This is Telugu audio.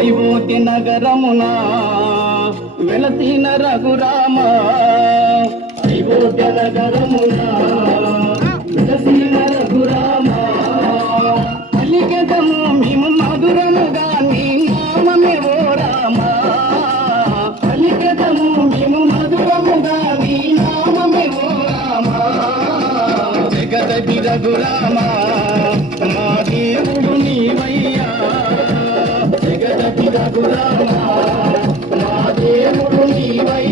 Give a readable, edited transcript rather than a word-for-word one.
అయోధ్య నగరమున వెలసిన రఘురామ, అయోధ్య నగరమున వెలసిన రఘురామ, పలికెదము మేము మధురముగా నీ నామమే ఓ రామ, పలికెదము మేము మధురముగా నీ నామమే ఓ రామ. జగదపి రఘురామ మా దేవుడు నీవయ్యా, జగదపి రఘురామ మా దేవుడు నీవయ్యా.